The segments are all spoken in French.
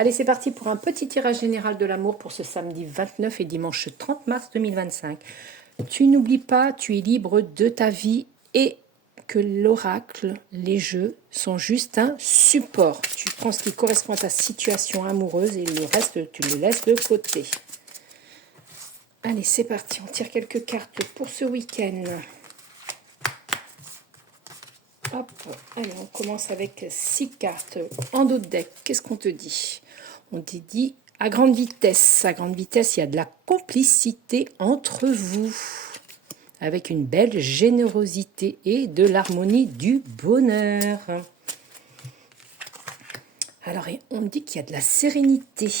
Allez, c'est parti pour un petit tirage général de l'amour pour ce samedi 29 et dimanche 30 mars 2025. Tu n'oublies pas, tu es libre de ta vie et que l'oracle, les jeux sont juste un support. Tu prends ce qui correspond à ta situation amoureuse et le reste, tu le laisses de côté. Allez, c'est parti. On tire quelques cartes pour ce week-end. Hop, allez, on commence avec 6 cartes en dos de deck. Qu'est-ce qu'on te dit? On te dit à grande vitesse. À grande vitesse, il y a de la complicité entre vous, avec une belle générosité et de l'harmonie, du bonheur. Alors, on dit qu'il y a de la sérénité,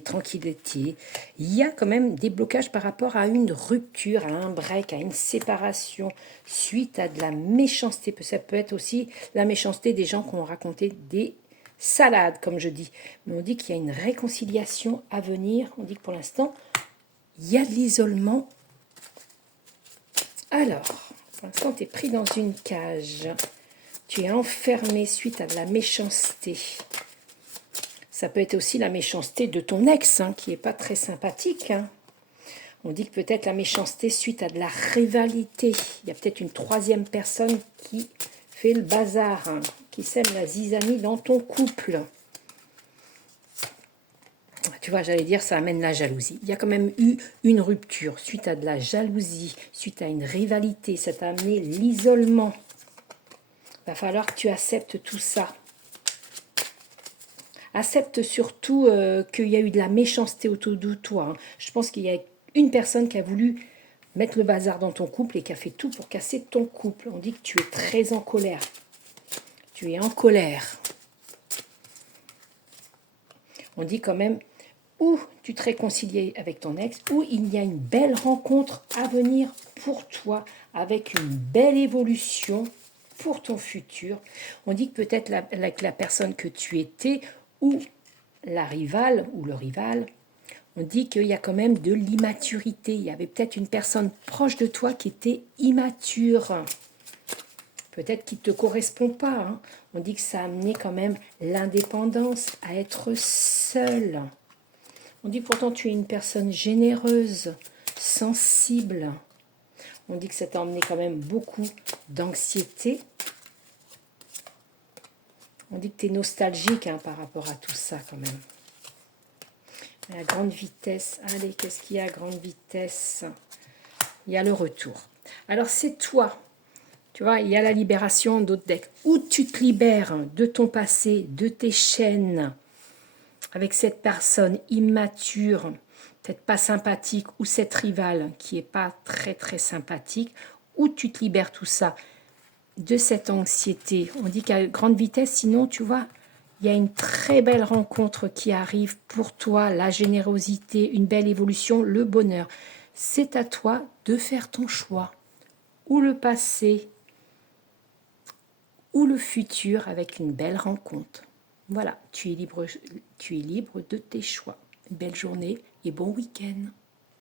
tranquillité. Il y a quand même des blocages par rapport à une rupture, à un break, à une séparation, suite à de la méchanceté. Ça peut être aussi la méchanceté des gens qui ont raconté des salades, comme je dis. Mais on dit qu'il y a une réconciliation à venir. On dit que pour l'instant, il y a de l'isolement. Alors, pour l'instant, tu es pris dans une cage. Tu es enfermé suite à de la méchanceté. Ça peut être aussi la méchanceté de ton ex, qui n'est pas très sympathique. On dit que peut-être la méchanceté suite à de la rivalité. Il y a peut-être une troisième personne qui fait le bazar, qui sème la zizanie dans ton couple. Tu vois, j'allais dire, ça amène la jalousie. Il y a quand même eu une rupture suite à de la jalousie, suite à une rivalité. Ça t'a amené l'isolement. Il va falloir que tu acceptes tout ça. Accepte surtout qu'il y a eu de la méchanceté autour de toi. Je pense qu'il y a une personne qui a voulu mettre le bazar dans ton couple et qui a fait tout pour casser ton couple. On dit que tu es très en colère. Tu es en colère. On dit quand même, ou tu te réconcilies avec ton ex, ou il y a une belle rencontre à venir pour toi, avec une belle évolution pour ton futur. On dit que peut-être avec la personne que tu étais, ou la rivale, ou le rival, on dit qu'il y a quand même de l'immaturité. Il y avait peut-être une personne proche de toi qui était immature. Peut-être qu'il ne te correspond pas. On dit que ça a amené quand même l'indépendance, à être seul. On dit pourtant tu es une personne généreuse, sensible. On dit que ça t'a emmené quand même beaucoup d'anxiété. On dit que tu es nostalgique par rapport à tout ça quand même. À grande vitesse, allez, qu'est-ce qu'il y a à grande vitesse? Il y a le retour. Alors c'est toi, tu vois, il y a la libération d'autres decks. Où tu te libères de ton passé, de tes chaînes, avec cette personne immature, peut-être pas sympathique, ou cette rivale qui n'est pas très très sympathique, où tu te libères tout ça, de cette anxiété. On dit qu'à grande vitesse, sinon, tu vois, il y a une très belle rencontre qui arrive pour toi, la générosité, une belle évolution, le bonheur. C'est à toi de faire ton choix, ou le passé, ou le futur avec une belle rencontre. Voilà, tu es libre de tes choix. Belle journée et bon week-end.